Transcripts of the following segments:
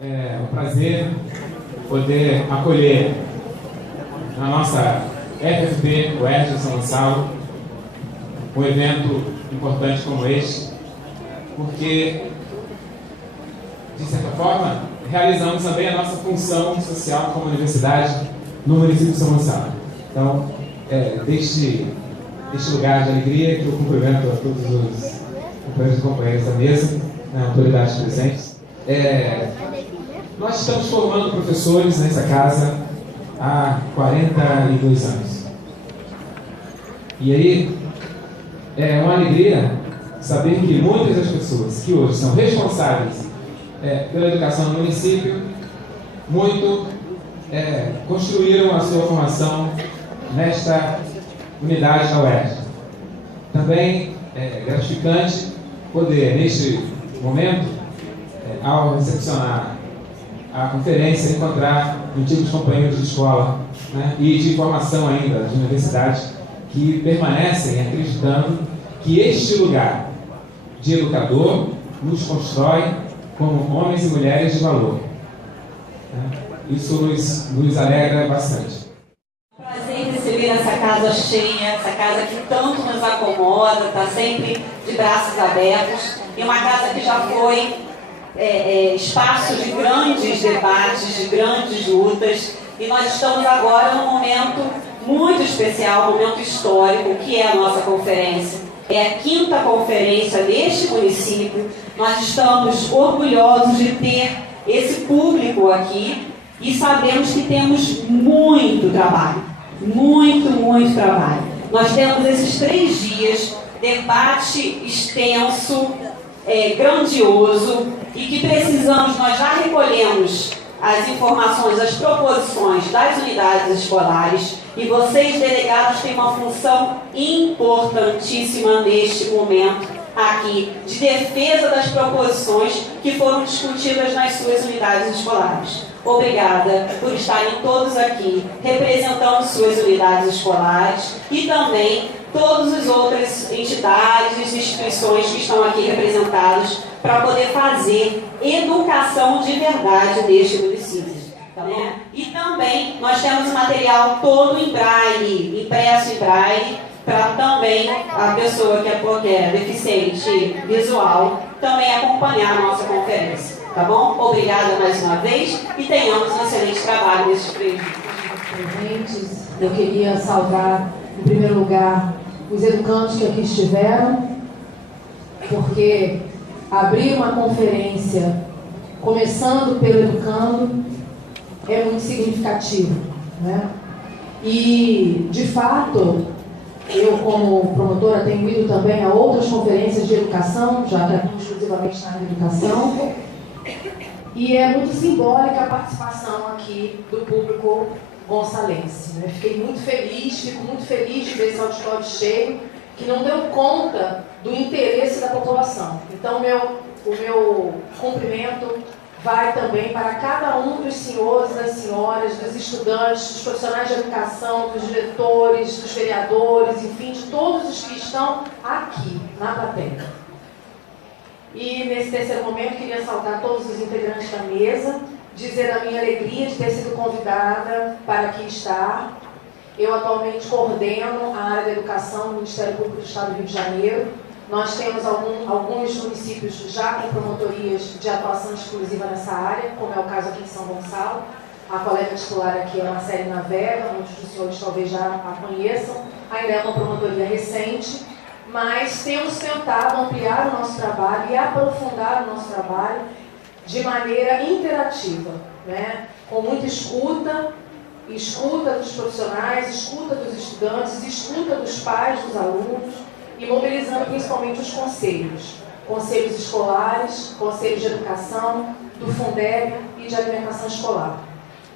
É um prazer poder acolher na nossa FFB, o UERJ de São Gonçalo, um evento importante como este, porque, de certa forma, realizamos também a nossa função social como universidade no município de São Gonçalo. Então, deste lugar de alegria que eu cumprimento a todos os companheiros e companheiras da mesa, autoridades presentes. Nós estamos formando professores nessa casa há 42 anos. E aí, é uma alegria saber que muitas das pessoas que hoje são responsáveis pela educação no município, construíram a sua formação nesta unidade da UERJ. Também é gratificante poder, neste momento, ao recepcionar a conferência, encontrar antigos companheiros de escola, e de formação ainda, de universidade, que permanecem acreditando que este lugar de educador nos constrói como homens e mulheres de valor. Isso nos alegra bastante. Prazer em receber essa casa cheia, essa casa que tanto nos acomoda, está sempre de braços abertos, e uma casa que já foi espaço de grandes debates, de grandes lutas, e nós estamos agora num momento muito especial, um momento histórico, que é a nossa conferência. É a 5ª conferência deste município. Nós estamos orgulhosos de ter esse público aqui e sabemos que temos muito trabalho, muito trabalho. Nós temos esses 3 dias, debate extenso, grandioso, e que precisamos, nós já recolhemos as informações, as proposições das unidades escolares, e vocês, delegados, têm uma função importantíssima neste momento aqui, de defesa das proposições que foram discutidas nas suas unidades escolares. Obrigada por estarem todos aqui, representando suas unidades escolares e também todas as outras entidades e instituições que estão aqui representadas para poder fazer educação de verdade neste município. Tá bom? E também nós temos o material todo em braille, impresso em braille, para também a pessoa que é deficiente visual também acompanhar a nossa conferência. Tá bom? Obrigada mais uma vez e tenhamos um excelente trabalho nesses 3 dias. Presentes, eu queria saudar, em primeiro lugar, os educandos que aqui estiveram, porque abrir uma conferência começando pelo educando é muito significativo, né? E, de fato, eu, como promotora, tenho ido também a outras conferências de educação, já que atuo exclusivamente na área de educação, e é muito simbólica a participação aqui do público gonçalense. Né? Fico muito feliz de ver esse auditório cheio, que não deu conta do interesse da população. Então, o meu cumprimento vai também para cada um dos senhores, das senhoras, dos estudantes, dos profissionais de educação, dos diretores, dos vereadores, enfim, de todos os que estão aqui, na plateia. E, nesse terceiro momento, queria saudar todos os integrantes da mesa, dizer a minha alegria de ter sido convidada para aqui estar. Eu, atualmente, coordeno a área da educação no Ministério Público do Estado do Rio de Janeiro. Nós temos alguns municípios já com promotorias de atuação exclusiva nessa área, como é o caso aqui em São Gonçalo. A colega titular aqui é Marcele Navega, muitos dos senhores talvez já a conheçam. Ainda é uma promotoria recente, mas temos tentado ampliar o nosso trabalho e aprofundar o nosso trabalho de maneira interativa, né? Com muita escuta dos profissionais, escuta dos estudantes, escuta dos pais, dos alunos, e mobilizando principalmente os conselhos. conselhos escolares, conselhos de educação, do Fundeb e de alimentação escolar.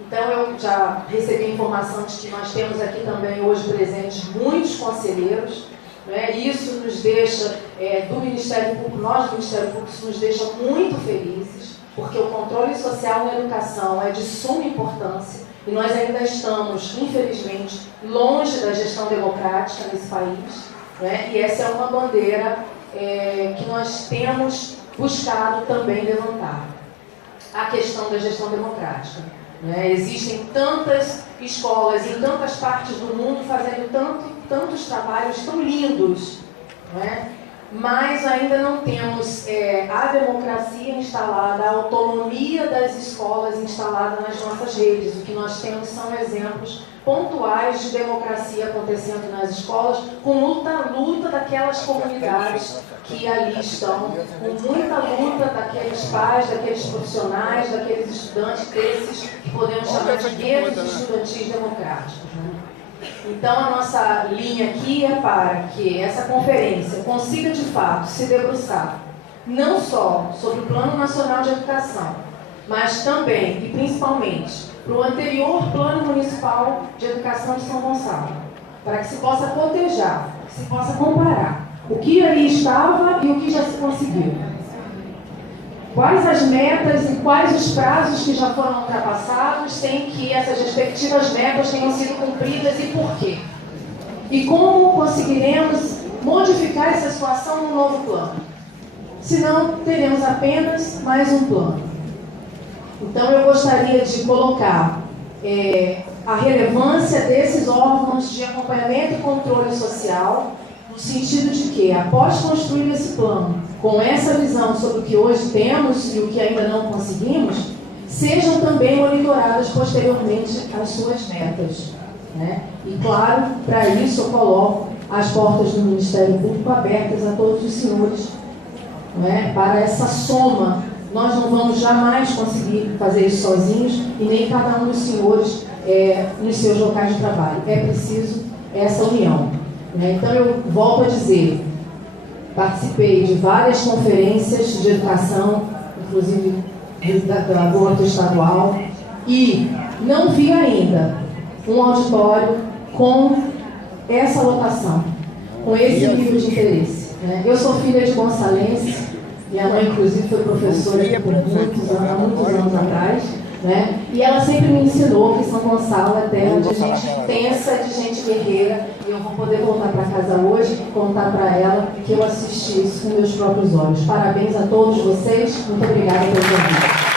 Então, eu já recebi a informação de que nós temos aqui também hoje presentes muitos conselheiros, né? Isso nos deixa, do Ministério Público, nós do Ministério Público, isso nos deixa muito felizes, porque o controle social na educação é de suma importância e nós ainda estamos, infelizmente, longe da gestão democrática nesse país, né? E essa é uma bandeira que nós temos buscado também levantar. A questão da gestão democrática. Né? Existem tantas escolas em tantas partes do mundo fazendo tantos trabalhos tão lindos, né? Mas ainda não temos a democracia instalada, a autonomia das escolas instalada nas nossas redes. O que nós temos são exemplos pontuais de democracia acontecendo nas escolas, com luta daquelas comunidades que ali estão, com muita luta daqueles pais, daqueles profissionais, daqueles estudantes, desses que podemos chamar de guetos estudantis democráticos. Né? Então, a nossa linha aqui é para que essa conferência consiga, de fato, se debruçar não só sobre o Plano Nacional de Educação, mas também e principalmente para o anterior Plano Municipal de Educação de São Gonçalo, para que se possa cotejar, que se possa comparar o que ali estava e o que já se conseguiu. Quais as metas e quais os prazos que já foram ultrapassados sem que essas respectivas metas tenham sido cumpridas e por quê? E como conseguiremos modificar essa situação no novo plano? Senão, teremos apenas mais um plano. Então, eu gostaria de colocar a relevância desses órgãos de acompanhamento e controle social, no sentido de que, após construir esse plano, com essa visão sobre o que hoje temos e o que ainda não conseguimos, sejam também monitoradas posteriormente as suas metas. Né? E, claro, para isso eu coloco as portas do Ministério Público abertas a todos os senhores, né? Para essa soma. Nós não vamos jamais conseguir fazer isso sozinhos e nem cada um dos senhores nos seus locais de trabalho. É preciso essa união. Né? Então, eu volto a dizer, participei de várias conferências de educação, inclusive da Boa Estadual, e não vi ainda um auditório com essa lotação, com esse nível de interesse. Né? Eu sou filha de gonçalense, minha mãe, inclusive, foi professora há muitos anos atrás, né? E ela sempre me ensinou que São Gonçalo é terra de gente intensa, de gente guerreira, e eu vou poder voltar para casa hoje e contar para ela que eu assisti isso com meus próprios olhos. Parabéns a todos vocês, muito obrigada pelo convite.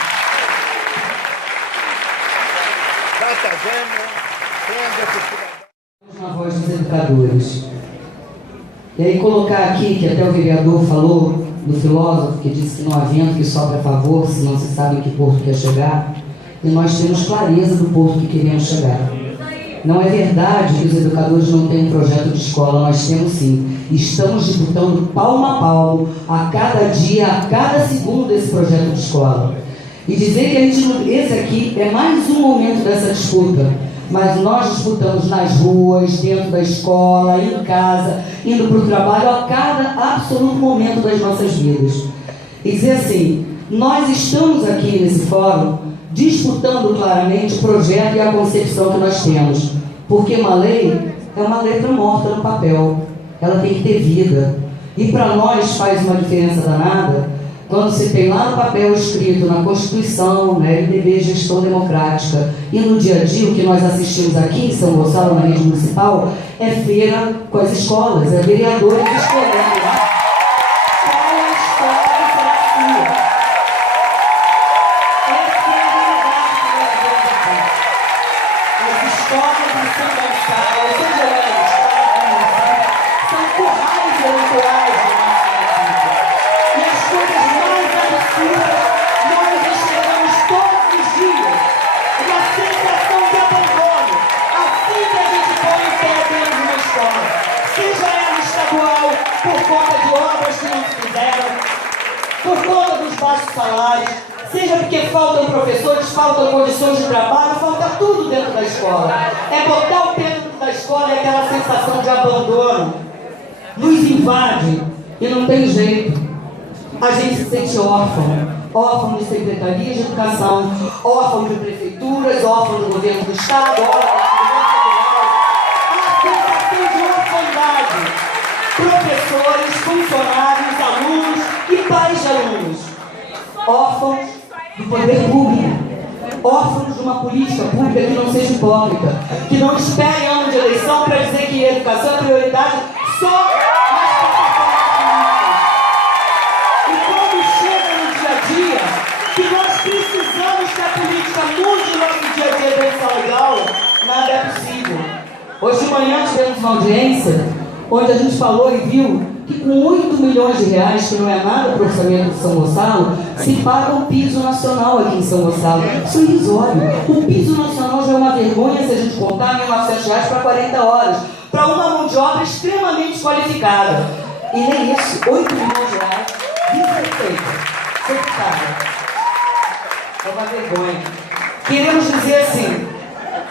Uma voz dos educadores. E aí colocar aqui, que até o vereador falou, do filósofo, que disse que não há vento que sopra a favor, se não se sabe em que porto quer chegar, e nós temos clareza do porto que queremos chegar. Não é verdade que os educadores não têm um projeto de escola, nós temos sim. Estamos disputando palmo a palmo, a cada dia, a cada segundo desse projeto de escola. E dizer que esse aqui é mais um momento dessa disputa, mas nós disputamos nas ruas, dentro da escola, em casa, indo para o trabalho, a cada absoluto momento das nossas vidas. E dizer assim, nós estamos aqui nesse fórum disputando claramente o projeto e a concepção que nós temos, porque uma lei é uma letra morta no papel, ela tem que ter vida. E para nós faz uma diferença danada quando se tem lá no papel escrito, na Constituição, na LDB, Gestão Democrática, e no dia a dia, o que nós assistimos aqui em São Gonçalo, na rede municipal, é feira com as escolas, é vereadores escolhendo lá. Qual é a escola que será sua? Essa é a realidade que nós vemos aqui. As escolas de São Gonçalo, seja elas são currais eleitorais do nosso município. E as coisas mais absurdas nós esperamos todos os dias. Uma sensação de abandono. Assim que a gente põe o pé dentro de uma escola, seja ela estadual, por conta de obras que não se fizeram, por conta dos baixos salários, seja porque faltam professores, faltam condições de trabalho, falta tudo dentro da escola. É botar o pé dentro da escola e aquela sensação de abandono nos invade e não tem jeito. a gente se sente órfão. Órfão de secretarias de educação, órfão de prefeituras, órfão do governo do Estado, órfão do governo federal. A sensação de orfandade. Professores, funcionários, alunos e pais de alunos. Órfãos do poder público. Órfãos de uma política pública que não seja hipócrita. Que não espere ano de eleição para dizer que a educação é prioridade só nas plataformas políticas. E quando chega no dia a dia, que nós precisamos que a política mude o nosso dia a dia dentro da sala de aula, nada é possível. Hoje de manhã tivemos uma audiência onde a gente falou e viu que com 8 milhões de reais, que não é nada para o orçamento de São Gonçalo, se paga um piso nacional aqui em São Gonçalo. Isso é irrisório. O piso nacional já é uma vergonha se a gente contar R$1.900 para 40 horas, para uma mão de obra extremamente qualificada. E nem isso, 8 milhões de reais, é uma vergonha. Queremos dizer assim,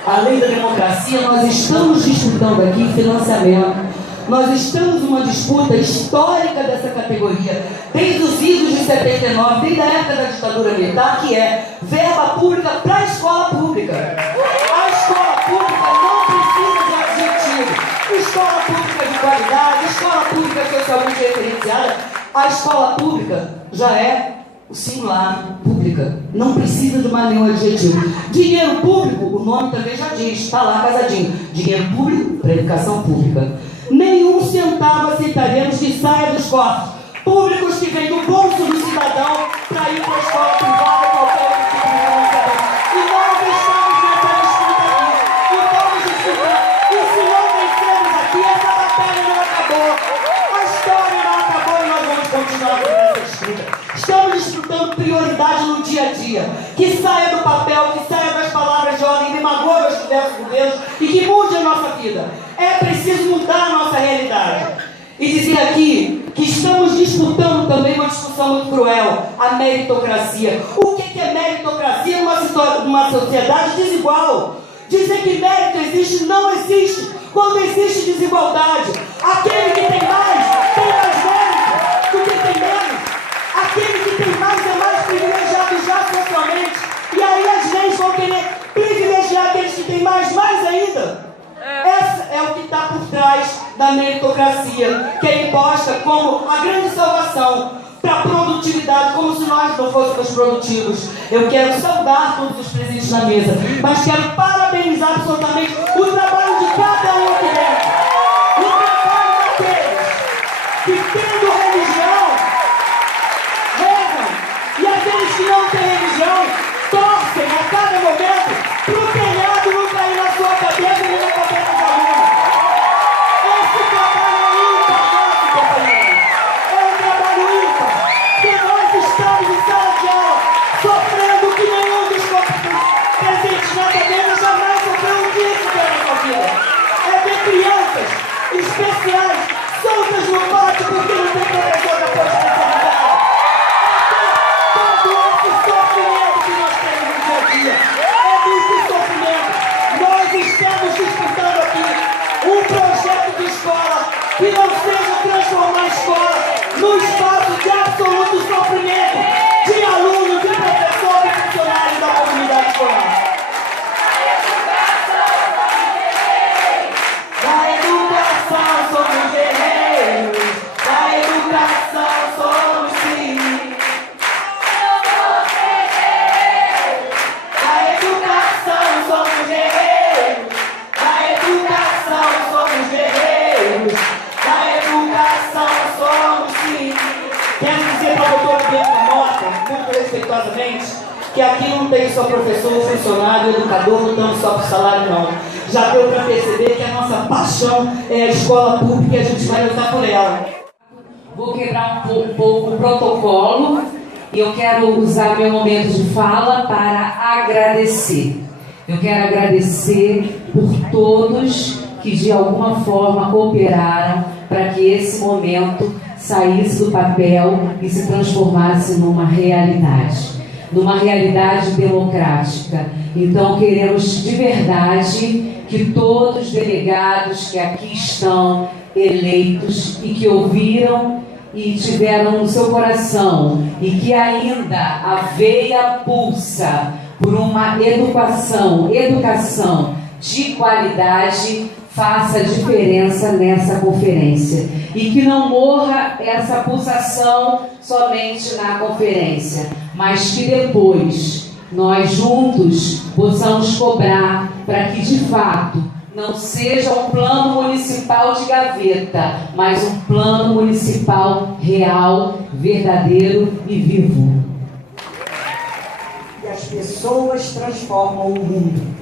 além da democracia, nós estamos disputando aqui financiamento. Nós estamos numa disputa histórica dessa categoria, desde os idos de 79, desde a época da ditadura militar, que é verba pública para a escola pública. A escola pública não precisa de adjetivo. Escola pública de qualidade, escola pública socialmente referenciada. A escola pública já é o singular, pública. Não precisa de mais nenhum adjetivo. Dinheiro público, o nome também já diz, está lá casadinho. Dinheiro público para educação pública. Nenhum centavo aceitaremos que saia dos cofres públicos que vem do bolso do cidadão para ir para a escola privada, qualquer tipo de financiamento. E nós estamos nessa disputa aqui. E vamos disputar. E se não vencermos aqui, essa batalha não acabou. A história não acabou e nós vamos continuar com essa disputa. Estamos disputando prioridade no dia a dia. Que saia do papel, que saia das palavras de ordem demagogas dos diversos governos e que mude a nossa vida. É preciso mudar a nossa realidade. E dizer aqui que estamos disputando também uma discussão muito cruel, a meritocracia. O que é meritocracia numa sociedade desigual? Dizer que mérito existe, não existe. Quando existe desigualdade, aquele que tem mais mérito do que tem menos. Aquele que tem mais é mais privilegiado já socialmente. E aí as leis vão querer privilegiar aqueles que têm mais ainda. Essa é o que está por trás da meritocracia, que é imposta como a grande salvação para a produtividade, como se nós não fôssemos produtivos. Eu quero saudar todos os presentes na mesa, mas quero parabenizar absolutamente o trabalho de cada um aqui dentro. O trabalho daqueles que, tendo religião, rezam, e aqueles que não têm religião, torcem a cada momento para o telhado não cair na sua cabeça e na cabeça da aluno. Esse trabalho é ímpar, nosso companheiro. É um trabalho ímpar, que nós estamos em sala de aula sofrendo que nenhum dos presentes na cadeira jamais sofreu um dia sequer na sua vida. É ver crianças especiais soltas no pátio porque não tem professor da pós-especialidade. Todo esse sofrimento que nós temos no dia a dia. Nós estamos disputando aqui um projeto de escola que não seja transformar a escola num espaço de absoluto sofrimento de aluno, de professor e funcionário da comunidade escolar. Da educação somos guerreiros, da educação somos sim. Quero dizer para a doutora Bianca Mota, muito respeitosamente, que aqui não tem só professor, funcionário, educador, não estamos só por salário não. Já deu para perceber que a nossa paixão é a escola pública e a gente vai lutar por ela. Vou quebrar um pouco o protocolo e eu quero usar meu momento de fala para agradecer. Eu quero agradecer por todos que de alguma forma cooperaram para que esse momento saísse do papel e se transformasse numa realidade democrática. Então queremos de verdade que todos os delegados que aqui estão eleitos e que ouviram e tiveram no seu coração e que ainda a veia pulsa por uma educação de qualidade, faça diferença nessa conferência e que não morra essa pulsação somente na conferência, mas que depois nós juntos possamos cobrar para que de fato não seja um plano municipal de gaveta, mas um plano municipal real, verdadeiro e vivo. E as pessoas transformam o mundo.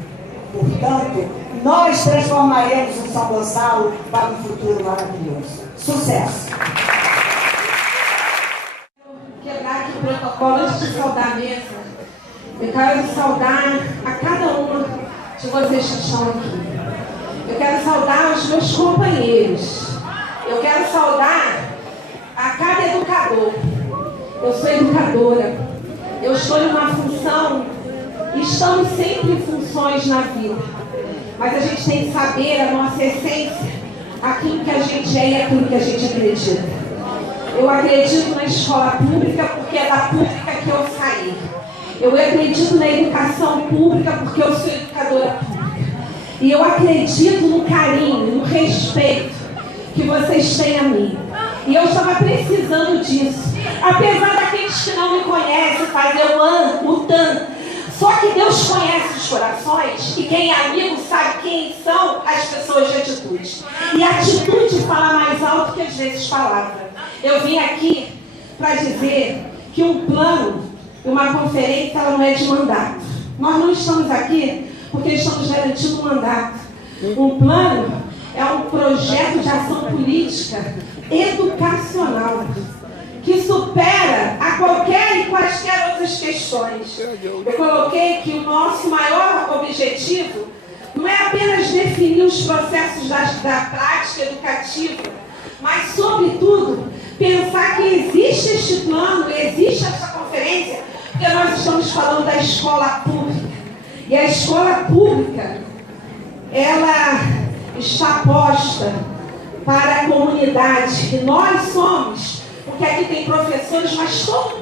Portanto, nós transformaremos o São Gonçalo para um futuro maravilhoso. Sucesso! Quebrar aqui o protocolo antes de saudar a mesa. Eu quero saudar a cada uma de vocês que estão aqui. Eu quero saudar os meus companheiros. Eu quero saudar a cada educador. Eu sou educadora. Eu estou em uma função e estamos sempre em funções na vida. Mas a gente tem que saber a nossa essência, aquilo que a gente é e aquilo que a gente acredita. Eu acredito na escola pública porque é da pública que eu saí. Eu acredito na educação pública porque eu sou educadora pública. E eu acredito no carinho, no respeito que vocês têm a mim. E eu estava precisando disso. Apesar daqueles que não me conhecem fazer o tan. Só que Deus conhece os corações e quem é amigo sabe quem são as pessoas de atitude. E a atitude fala mais alto que às vezes palavras. Eu vim aqui para dizer que um plano, uma conferência, ela não é de mandato. Nós não estamos aqui porque estamos garantindo um mandato. Um plano é um projeto de ação política educacional que supera a qualquer e quaisquer outras questões. Eu coloquei que o nosso maior objetivo não é apenas definir os processos da prática educativa, mas, sobretudo, pensar que existe este plano, existe essa conferência, porque nós estamos falando da escola pública. E a escola pública, ela está posta para a comunidade. E nós somos, porque aqui tem professores, mas toda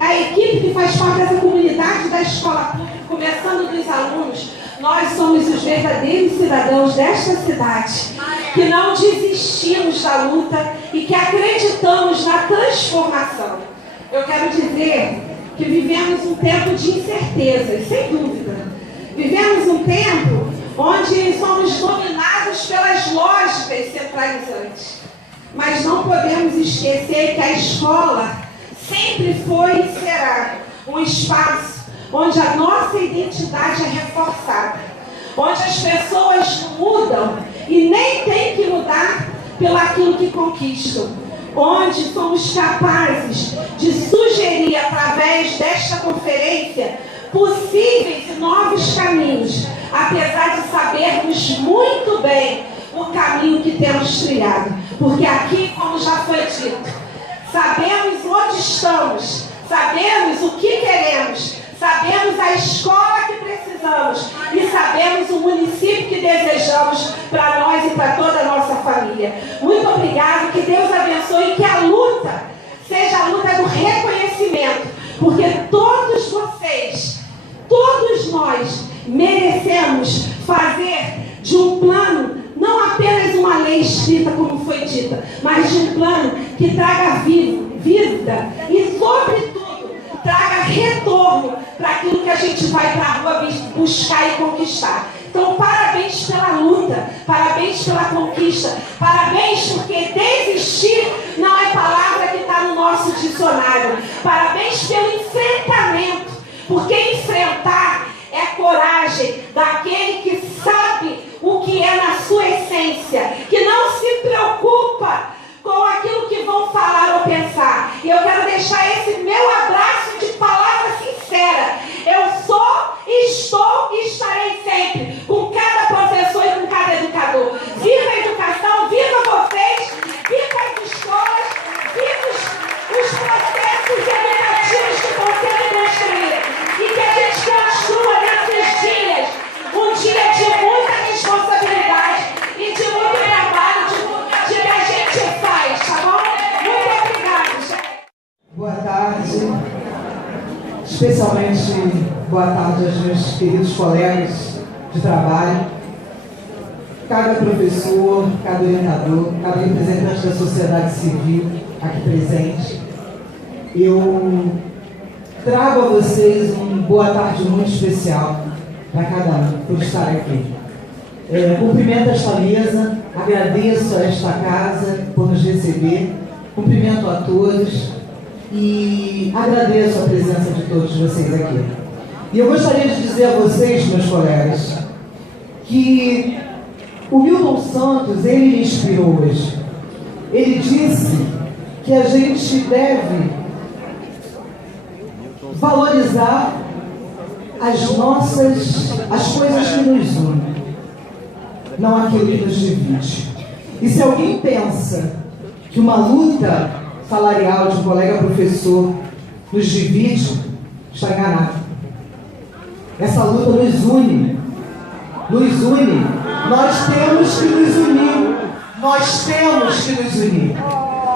a equipe que faz parte dessa comunidade da escola pública, começando dos alunos, nós somos os verdadeiros cidadãos desta cidade, que não desistimos da luta e que acreditamos na transformação. Eu quero dizer que vivemos um tempo de incertezas, sem dúvida. Vivemos um tempo onde somos dominados pelas lógicas centralizantes. Mas não podemos esquecer que a escola sempre foi e será um espaço onde a nossa identidade é reforçada, onde as pessoas mudam e nem têm que mudar pelo aquilo que conquistam, onde somos capazes de sugerir através desta conferência possíveis e novos caminhos, apesar de sabermos muito bem o caminho que temos trilhado. Porque aqui, como já foi dito, sabemos onde estamos, sabemos o que queremos, sabemos a escola que precisamos e sabemos o município que desejamos para nós e para toda a nossa família. Muito obrigado, que Deus abençoe e que a luta seja a luta do reconhecimento, porque todos vocês, todos nós merecemos fazer de um plano não apenas uma lei escrita como foi dita, mas de um plano que traga vida e, sobretudo, traga retorno para aquilo que a gente vai para a rua buscar e conquistar. Então, parabéns pela luta, parabéns pela conquista, parabéns porque desistir não é palavra que está no nosso dicionário. Parabéns pelo enfrentamento, porque enfrentar é coragem daquele que sabe o que é na sua essência, que não se preocupa com aquilo que vão falar ou pensar. E eu quero deixar esse meu abraço de palavra sincera. Eu sou, estou e estarei sempre com cada professor e com cada educador. Viva a educação, viva vocês, viva as escolas, viva os processos educativos que estão sendo construídos. E que a gente construa nesses dias um dia de muita responsabilidade e de muito trabalho de que a gente faz, tá bom? Muito obrigada. tarde, especialmente boa tarde aos meus queridos colegas de trabalho, cada professor, cada orientador, cada representante da sociedade civil aqui presente. Eu trago a vocês um boa tarde muito especial para cada um por estar aqui. Cumprimento esta mesa, agradeço a esta casa por nos receber, cumprimento a todos e agradeço a presença de todos vocês aqui. E eu gostaria de dizer a vocês, meus colegas, que o Milton Santos, ele me inspirou hoje. Ele disse que a gente deve valorizar as coisas que nos unem, não aquilo que nos divide. E se alguém pensa que uma luta salarial de um colega professor nos divide, está enganado. Essa luta nos une. Nos une. Nós temos que nos unir. Nós temos que nos unir.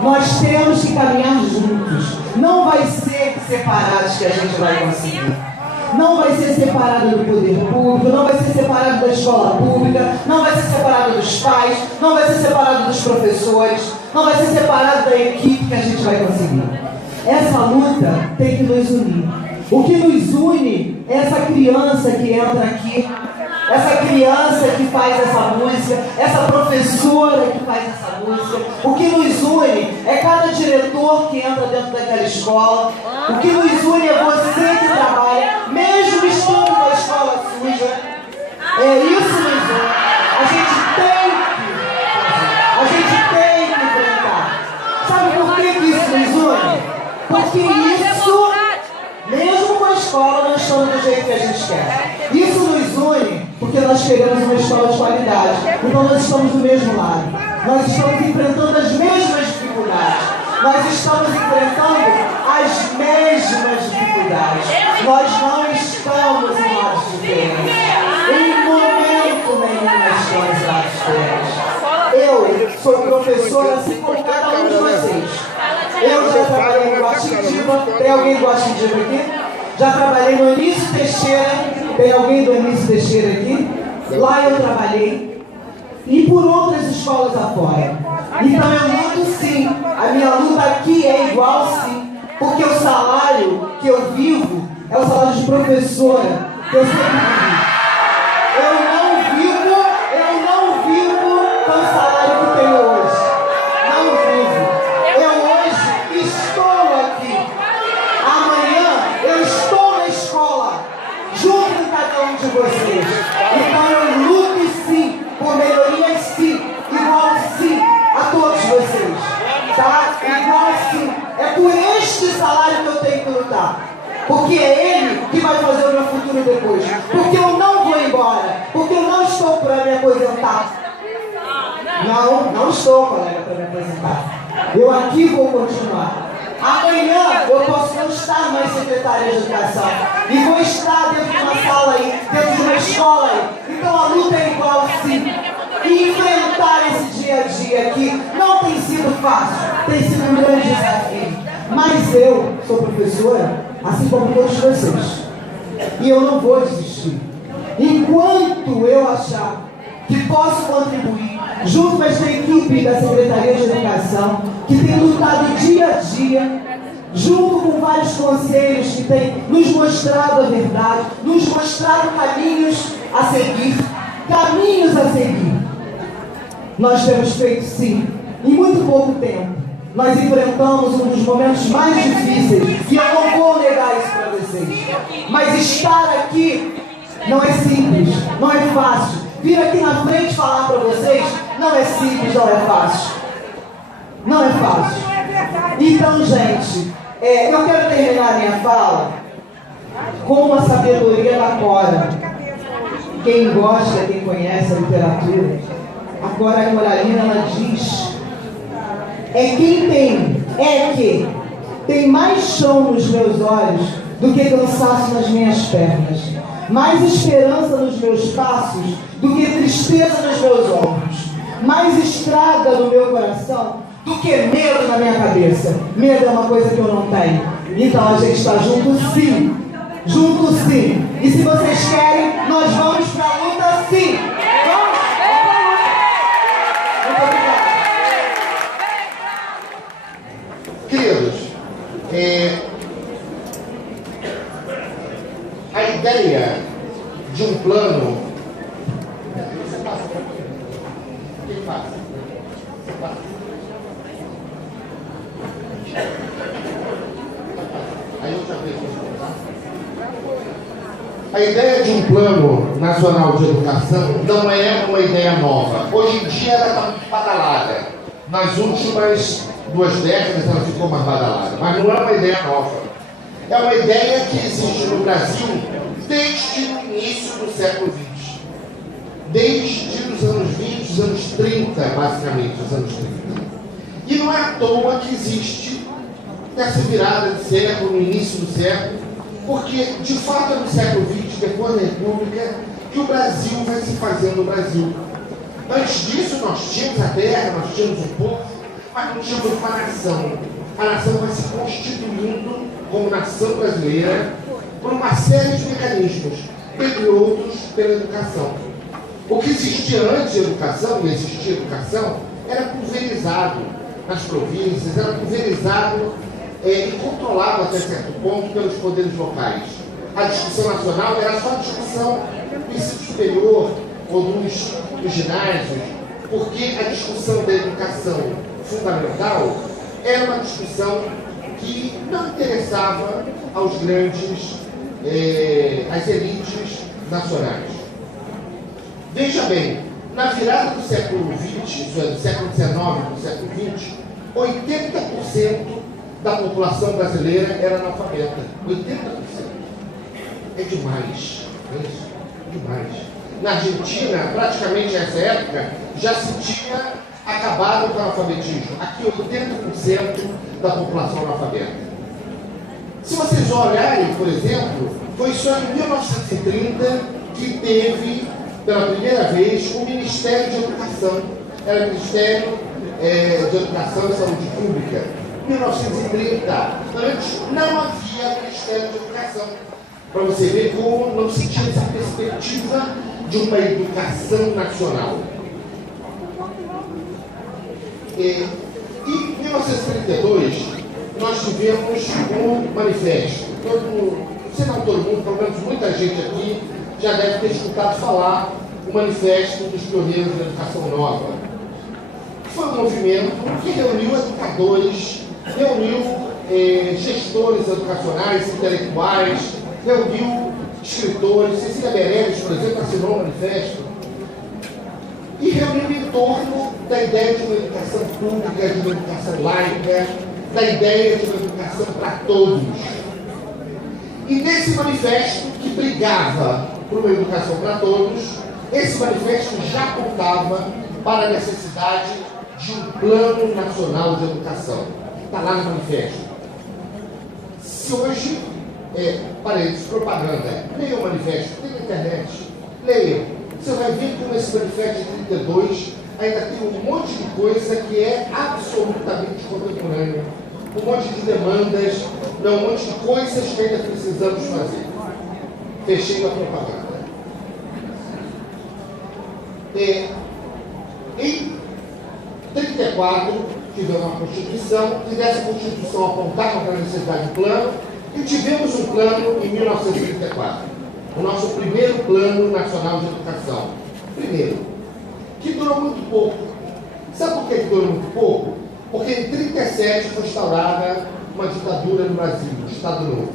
Nós temos que caminhar juntos. Não vai ser separados que a gente vai conseguir. Não vai ser separado do poder público, não vai ser separado da escola pública, não vai ser separado dos pais, não vai ser separado dos professores, não vai ser separado da equipe que a gente vai conseguir. Essa luta tem que nos unir. O que nos une é essa criança que entra aqui, essa criança que faz essa música, essa professora que faz essa música. O que nos une é cada diretor que entra dentro daquela escola. O que nos une é você que trabalha, mesmo estando na escola suja. É isso que nos une. A gente tem que enfrentar. Sabe por que isso nos une? Porque isso, mesmo com a escola, não estamos do jeito que a gente quer. Isso nos une porque nós queremos uma escola de qualidade. Então nós estamos do mesmo lado. Nós estamos enfrentando as mesmas dificuldades. Nós estamos enfrentando as mesmas dificuldades. Nós não estamos em lados diferentes. Em momento nenhum nós estamos em lados diferentes. Eu sou professora assim como cada um de vocês. Eu já trabalhei em Guaxindiba. Tem alguém de Guaxindiba aqui? Já trabalhei no Anísio Teixeira. Tem alguém do Anísio Teixeira aqui? Lá eu trabalhei. E por outras escolas afora. Então eu luto sim. A minha luta aqui é igual sim. Porque o salário que eu vivo é o salário de professora que eu sempre vivi. Eu não vivo com o salário que tenho hoje. Não vivo. Eu hoje estou aqui. Amanhã eu estou na escola, junto com cada um de vocês. Então eu luto sim, por melhorias sim, igual sim a todos vocês. Tá? Igual sim. É por este salário que eu tenho que lutar. Porque é ele que vai fazer o meu futuro depois. Porque eu não vou embora. Porque eu não estou para me aposentar. Não estou, colega, para me aposentar. Eu aqui vou continuar. Amanhã eu posso não estar mais secretária de educação. E vou estar dentro de uma sala aí, dentro de uma escola aí. Então a luta é igual sim. E enfrentar esse dia a dia aqui não tem sido fácil. Tem sido um grande desafio. Mas eu sou professora, assim como todos vocês. E eu não vou desistir. Enquanto eu achar que posso contribuir, junto com esta equipe da Secretaria de Educação, que tem lutado dia a dia, junto com vários conselhos que têm nos mostrado a verdade, nos mostrado caminhos a seguir. Nós temos feito sim, em muito pouco tempo. Nós enfrentamos um dos momentos mais difíceis, e eu não vou negar isso para vocês. Mas estar aqui não é simples, não é fácil. Vir aqui na frente falar para vocês não é simples, não é fácil. Não é fácil. Então, gente, eu quero terminar a minha fala com uma sabedoria da Cora. Quem gosta, quem conhece a literatura, a Cora Coralina, ela diz: que tem mais chão nos meus olhos do que cansaço nas minhas pernas, mais esperança nos meus passos do que tristeza nos meus ombros, mais estrada no meu coração do que medo na minha cabeça. Medo é uma coisa que eu não tenho. Então a gente está junto sim. Junto sim. E se vocês querem, nós vamos para a luta sim. Vamos para a luta. Muito obrigada. Queridos, a ideia de um plano. Você passa para mim? Quem passa? Você passa. Aí eu já vejo. A ideia de um plano nacional de educação não é uma ideia nova. Hoje em dia ela está muito badalada. Nas últimas 2 décadas ela ficou mais badalada. Mas não é uma ideia nova. É uma ideia que existe no Brasil desde o início do século XX. Desde os anos 20, os anos 30, basicamente, os anos 30. E não é à toa que existe essa virada de século, no início do século, porque, de fato, é no século XX, depois da República, que o Brasil vai se fazendo o Brasil. Antes disso, nós tínhamos a terra, nós tínhamos o povo, mas não tínhamos uma nação. A nação vai se constituindo como nação brasileira por uma série de mecanismos, entre outros, pela educação. O que existia antes de educação, e existia educação, era pulverizado nas províncias, era pulverizado e controlado até certo ponto pelos poderes locais. A discussão nacional era só a discussão do ensino superior ou dos ginásios, porque a discussão da educação fundamental era uma discussão que não interessava aos grandes, às elites nacionais. Veja bem, na virada do século XX, do século XIX para o século XX, 80% da população brasileira era analfabeta. 80%. É demais. É isso? Demais. Na Argentina, praticamente nessa época, já se tinha acabado com o analfabetismo. Aqui, 80% da população analfabeta. Se vocês olharem, por exemplo, foi só em 1930 que teve, pela primeira vez, o Ministério de Educação. Era o Ministério de Educação e Saúde Pública. 1930. Antes não havia Ministério de Educação. Para você ver como não se tinha essa perspectiva de uma educação nacional. Em 1932, nós tivemos um manifesto. Se não todo mundo, pelo menos muita gente aqui, já deve ter escutado falar o manifesto dos pioneiros da educação nova. Foi um movimento que reuniu educadores, reuniu gestores educacionais, intelectuais, reuniu escritores. Cecília Meirelles, por exemplo, assinou um manifesto e reuniu em torno da ideia de uma educação pública, de uma educação laica, da ideia de uma educação para todos. E nesse manifesto, que brigava por uma educação para todos, esse manifesto já apontava para a necessidade de um plano nacional de educação. Está lá no manifesto. Se hoje, parênteses, propaganda, leia o manifesto, tem na internet, leia. Você vai ver como esse manifesto de 32 ainda tem um monte de coisa que é absolutamente contemporâneo. Um monte de demandas, um monte de coisas que ainda precisamos fazer. Fechei a propaganda. Em 34, tivemos uma Constituição, e dessa Constituição apontava para a necessidade de plano, e tivemos um plano em 1934. O nosso primeiro Plano Nacional de Educação. Primeiro, que durou muito pouco. Sabe por que durou muito pouco? Porque em 1937 foi instaurada uma ditadura no Brasil, um Estado Novo.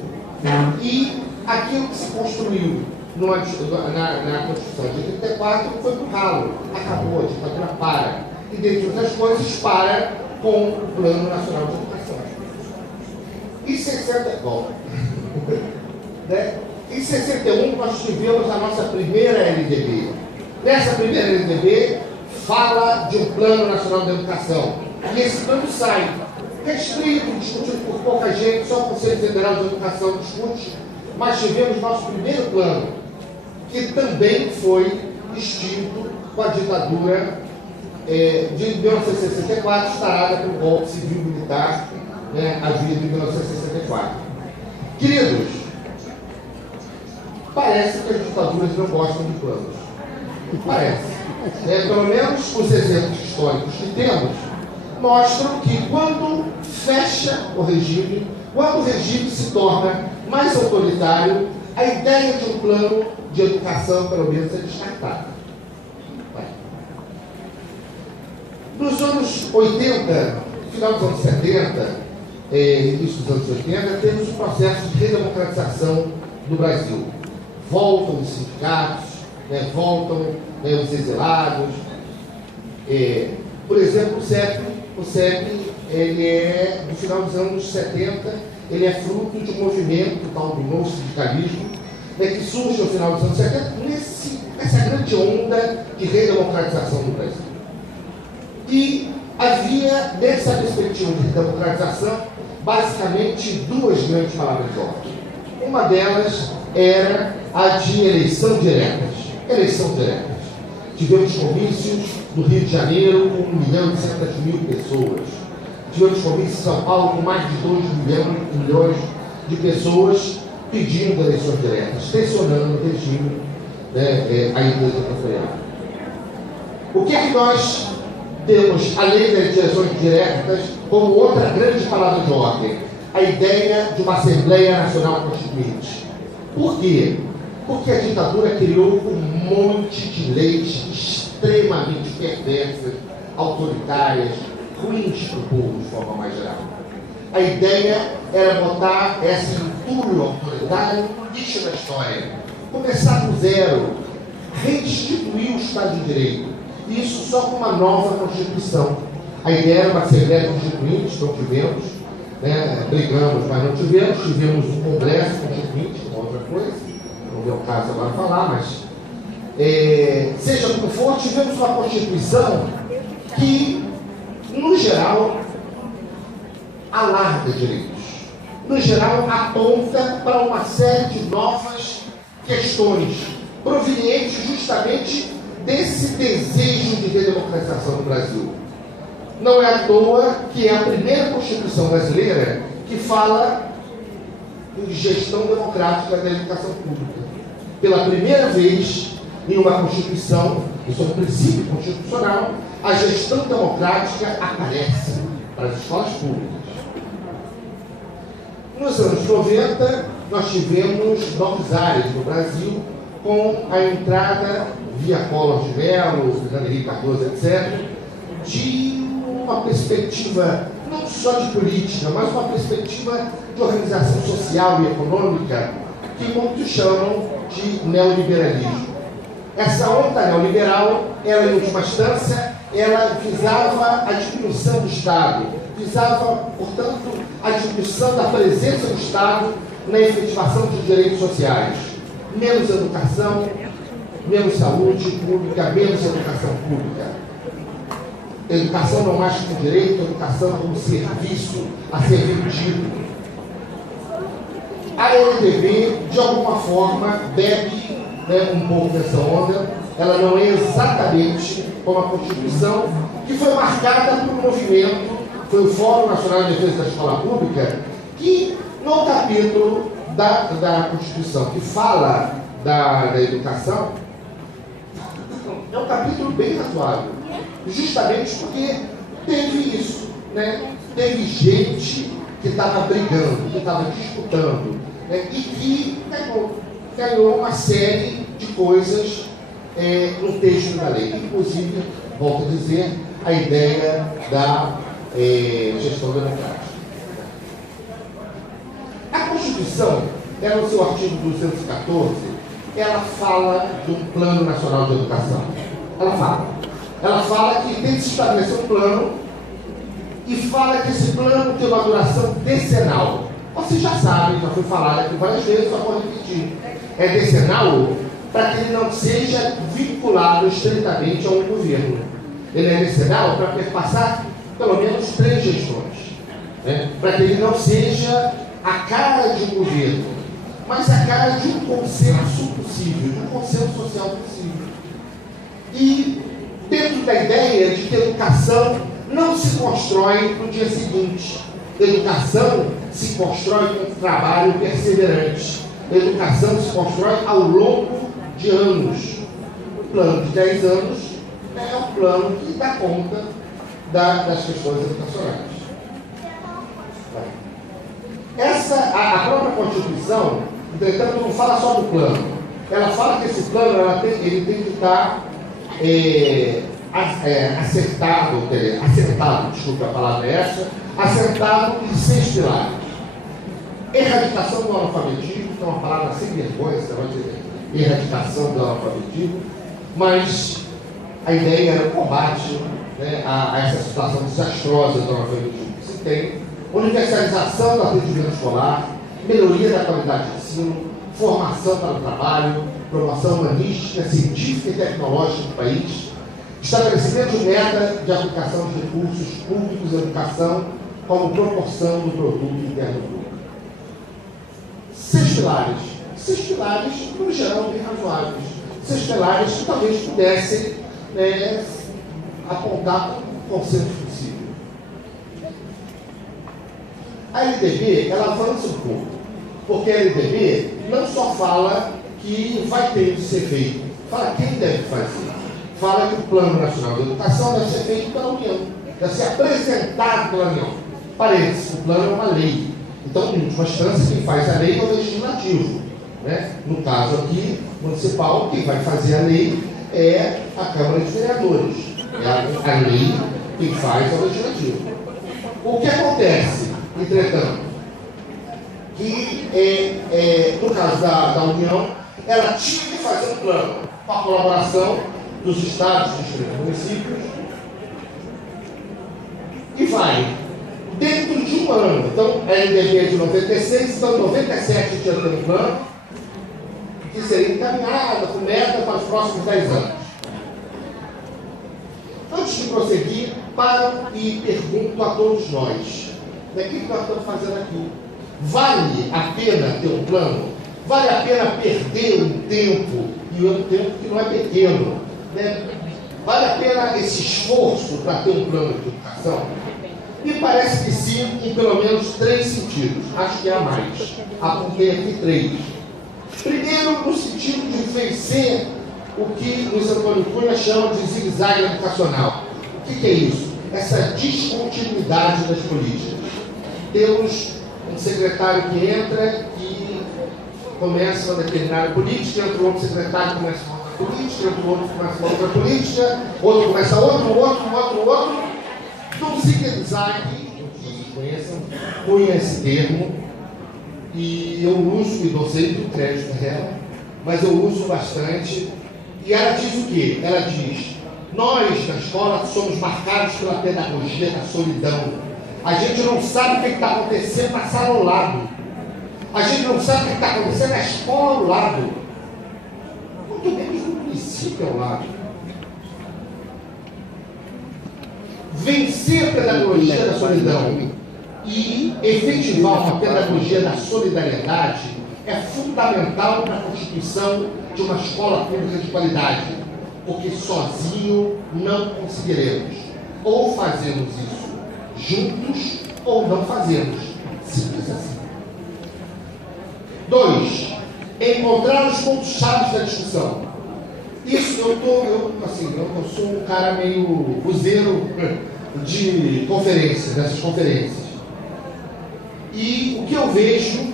E aquilo que se construiu na Constituição de 1934 foi para o ralo. Acabou, a ditadura para. E, dentre outras coisas, para com o Plano Nacional de Educação. Em 60, né? Em 61, nós tivemos a nossa primeira LDB. Nessa primeira LDB, fala de um Plano Nacional de Educação. E esse plano sai restrito, discutido por pouca gente, só o Conselho Federal de Educação discute, mas tivemos nosso primeiro plano, que também foi extinto com a ditadura de 1964, instaurada pelo golpe civil-militar, né, havido em 1964. Queridos, parece que as ditaduras não gostam de planos. Parece. Pelo menos os exemplos históricos que temos mostram que quando fecha o regime, quando o regime se torna mais autoritário, a ideia de um plano de educação, pelo menos, é descartada. Nos anos 80, final dos anos 70, início dos anos 80, temos um processo de redemocratização do Brasil. Voltam os sindicatos, voltam os exilados. Por exemplo, o CEP ele é, no final dos anos 70, ele é fruto de um movimento, tal do novo sindicalismo, que surge no final dos anos 70, nessa grande onda de redemocratização do Brasil. E havia, nessa perspectiva de democratização, basicamente duas grandes palavras de ordem. Uma delas era a de eleição diretas. Eleição diretas. Tivemos comícios no Rio de Janeiro com 1.200.000 pessoas. Tivemos comícios em São Paulo com mais de 2 milhões de pessoas pedindo eleições diretas, tensionando o regime, a Igreja Católica. O que é que nós temos, além das eleições diretas, como outra grande palavra de ordem? A ideia de uma Assembleia Nacional Constituinte. Por quê? Porque a ditadura criou um monte de leis extremamente perversas, autoritárias, ruins para o povo de forma mais geral. A ideia era botar esse entulho autoritário no lixo da história, começar do zero, restituir o Estado de Direito. Isso só com uma nova Constituição. A ideia era uma Assembleia Constituinte, não tivemos, brigamos, mas não tivemos. Tivemos um Congresso Constituinte, uma outra coisa, não é o caso agora falar, mas seja como for, tivemos uma Constituição que, no geral, alarga direitos. No geral, aponta para uma série de novas questões, provenientes justamente desse desejo de redemocratização no Brasil. Não é à toa que é a primeira Constituição brasileira que fala em gestão democrática da educação pública. Pela primeira vez em uma Constituição, isso é um princípio constitucional, a gestão democrática aparece para as escolas públicas. Nos anos 90, nós tivemos novos áreas no Brasil, com a entrada via Collor de Mello, Fernando Henrique Cardoso, etc., de uma perspectiva não só de política, mas uma perspectiva de organização social e econômica que muitos chamam de neoliberalismo. Essa onda neoliberal, ela em última instância, ela visava a diminuição do Estado, visava, portanto, a diminuição da presença do Estado na efetivação de direitos sociais. Menos educação, menos saúde pública, menos educação pública. Educação não mais como direito, educação como serviço a ser vendido. A LDB, de alguma forma, bebe um pouco dessa onda. Ela não é exatamente como a Constituição, que foi marcada por um movimento, foi o Fórum Nacional de Defesa da Escola Pública, que, no capítulo da Constituição, que fala da educação, é um capítulo bem razoável, justamente porque teve isso, teve gente que estava brigando, que estava disputando, e que ganhou uma série de coisas no texto da lei, inclusive, volto a dizer, a ideia da gestão democrática. A Constituição, ela, no seu artigo 214, ela fala de um Plano Nacional de Educação. Ela fala que tem que se estabelecer um plano e fala que esse plano tem uma duração decenal. Vocês já sabem, já foi falado aqui várias vezes, só vou repetir. É decenal para que ele não seja vinculado estritamente a um governo. Ele é decenal para perpassar pelo menos 3 gestões. Para que ele não seja a cara de um governo, mas a cara de um consenso possível, de um consenso social possível. E dentro da ideia de que a educação não se constrói no dia seguinte. Educação se constrói com um trabalho perseverante. A educação se constrói ao longo de anos. O plano de 10 anos é um plano que dá conta das questões educacionais. A própria Constituição, entretanto, não fala só do plano. Ela fala que esse plano ele tem que estar assentado, desculpa a palavra é essa, assentado em 6 pilares. Erradicação do analfabetismo, que é uma palavra sem vergonha, você vai dizer erradicação do analfabetismo, mas a ideia era o combate, né, a essa situação desastrosa do analfabetismo que se tem, universalização do atendimento escolar, melhoria da qualidade de ensino, formação para o trabalho, promoção humanística, científica e tecnológica do país, estabelecimento de meta de aplicação de recursos públicos em educação como proporção do produto interno bruto. 6 pilares. 6 pilares, no geral, bem razoáveis. 6 pilares que talvez pudessem apontar com consenso possível. A LDB, ela avança um pouco, porque a LDB não só fala que vai ter de ser feito, fala quem deve fazer. Fala que o Plano Nacional de Educação deve ser feito pela União, deve ser apresentado pela União. Parece, o plano é uma lei. Então, em última instância, quem faz a lei é o legislativo. Né? No caso aqui, municipal, quem vai fazer a lei é a Câmara de Vereadores. É a lei quem faz é o legislativo. O que acontece, entretanto, que no caso da União, ela tinha que fazer um plano com a colaboração dos estados, distritos e municípios, e vai dentro de um ano. Então, a LDB é de 96, então em 97 tinha um plano que seria encaminhado com meta para os próximos 10 anos. Antes de prosseguir, paro e pergunto a todos nós, o que nós estamos fazendo aqui? Vale a pena ter um plano? Vale a pena perder um tempo, e um tempo que não é pequeno, né? Vale a pena esse esforço para ter um plano de educação? Me parece que sim, em pelo menos 3 sentidos. Acho que há mais. Apontei aqui 3. Primeiro, no sentido de vencer o que Luiz Antônio Cunha chama de zigue-zague educacional. O que é isso? Essa descontinuidade das políticas. Temos um secretário que entra e começa uma determinada política, entra outro secretário que começa uma outra política, entra outro que começa uma outra política, outro começa outro. Então, zigue-zague, vocês conhecem esse termo, e eu uso, e dou sempre o crédito dela, mas eu uso bastante. E ela diz o quê? Ela diz: nós, na escola, somos marcados pela pedagogia da solidão. A gente não sabe o que está acontecendo na sala ao lado. A gente não sabe o que está acontecendo na escola ao lado. Muito menos no município ao lado. Vencer a pedagogia da solidão e efetivar uma pedagogia da solidariedade é fundamental para a constituição de uma escola pública de qualidade, porque sozinho não conseguiremos. Ou fazemos isso juntos ou não fazemos. Simples assim. 2. Encontrar os pontos-chave da discussão. Isso eu sou um cara meio useiro de conferências, dessas conferências. E o que eu vejo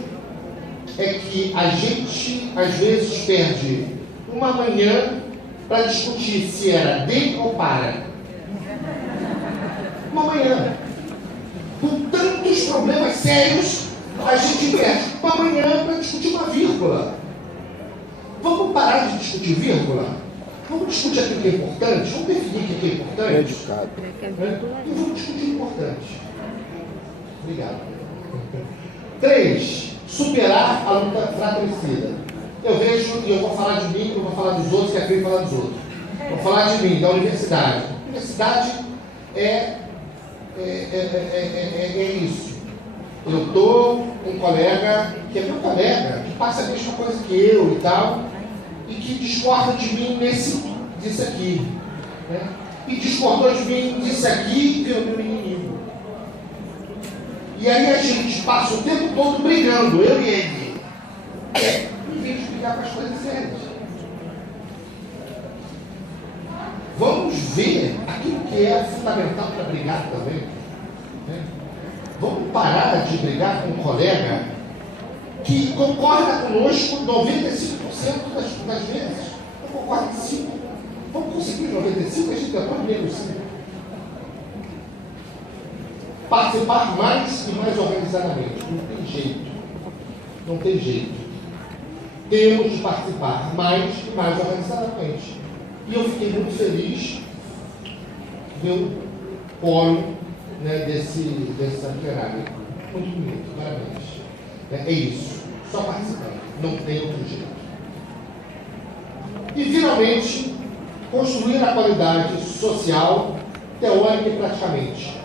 é que a gente, às vezes, perde uma manhã para discutir se era de ou para. Uma manhã. Com tantos problemas sérios, a gente perde uma manhã para discutir uma vírgula. Vamos parar de discutir vírgula? Vamos discutir aquilo que é importante? Vamos definir o que é importante? E vamos discutir o importante. Obrigado. 3. Superar a luta fratricida. Eu vejo, e eu vou falar de mim, eu vou falar dos outros, que é feio falar dos outros. Vou falar de mim, da universidade. A universidade é isso. Eu estou com um colega, que é meu colega, que passa a mesma coisa que eu e tal, e que discorda de mim disso aqui. Né? E discordou de mim disso aqui e virou meu inimigo. E aí a gente passa o tempo todo brigando, eu e ele. Em vez de brigar com as coisas sérias. Vamos ver aquilo que é fundamental para brigar também. Né? Vamos parar de brigar com um colega que concorda conosco 95% das vezes. Não concorda com 5%. Vamos conseguir 95%, a gente depois negocia. Participar mais e mais organizadamente. Não tem jeito. Não tem jeito. Temos de participar mais e mais organizadamente. E eu fiquei muito feliz do quórum, né, dessa plenária. Muito bonito, parabéns. É isso. Só participando. Não tem outro jeito. E, finalmente, construir a qualidade social, teórica e praticamente.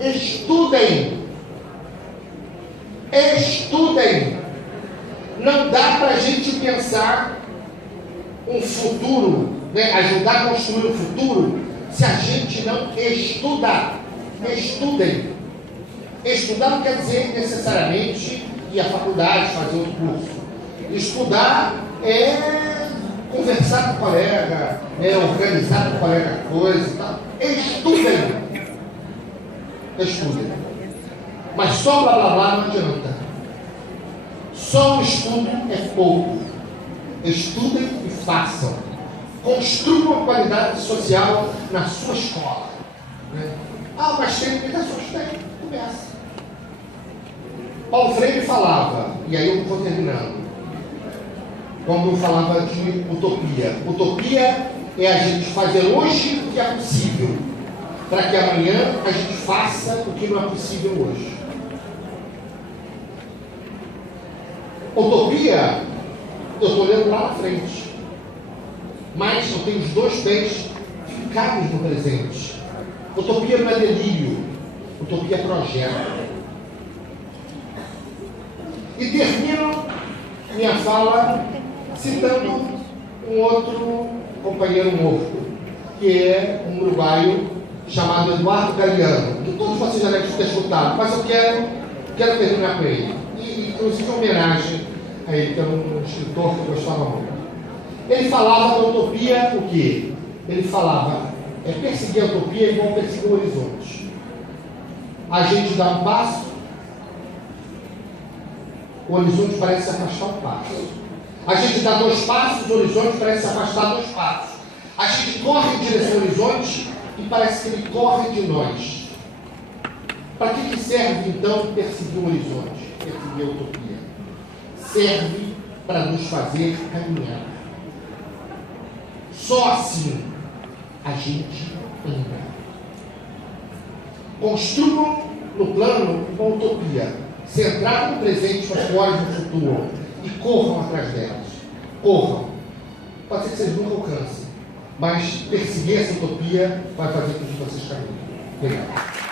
Estudem. Estudem. Não dá para a gente pensar um futuro, né, ajudar a construir um futuro, se a gente não estuda. Estudem. Estudar não quer dizer necessariamente ir à faculdade, fazer outro curso. Estudar é conversar com o colega, organizar com o colega coisa e tal. Estudem. Estudem. Mas só blá blá blá não adianta. Só o estudo é pouco. Estudem e façam. Construam a qualidade social na sua escola. Né? Ah, mas tem limitações? Tem. Começa. Paulo Freire falava, e aí eu vou terminando, quando falava de utopia. Utopia é a gente fazer hoje o que é possível, para que amanhã a gente faça o que não é possível hoje. Utopia, eu estou olhando lá na frente, mas eu tenho os dois pés fincados no presente. Utopia não é delírio, utopia é projeto. E termino minha fala citando um outro companheiro morto, que é um uruguaio chamado Eduardo Galeano, que todos vocês já devem ter escutado, mas eu quero terminar com ele. E inclusive homenagem a ele, que é um escritor que eu gostava muito. Ele falava da utopia o quê? Ele falava, perseguir a utopia é igual perseguir o horizonte. A gente dá um passo, o horizonte parece se afastar um passo. A gente dá 2 passos, o horizonte parece se afastar 2 passos. A gente corre em direção ao horizonte e parece que ele corre de nós. Para que serve, então, perseguir o horizonte? Perseguir a utopia? Serve para nos fazer caminhar. Só assim a gente anda. Construam no plano uma utopia, centrada no presente, mas fora no futuro, e corram atrás delas. Corram. Pode ser que vocês nunca alcancem, mas perseguir essa utopia vai fazer com que vocês caminhem. Obrigado.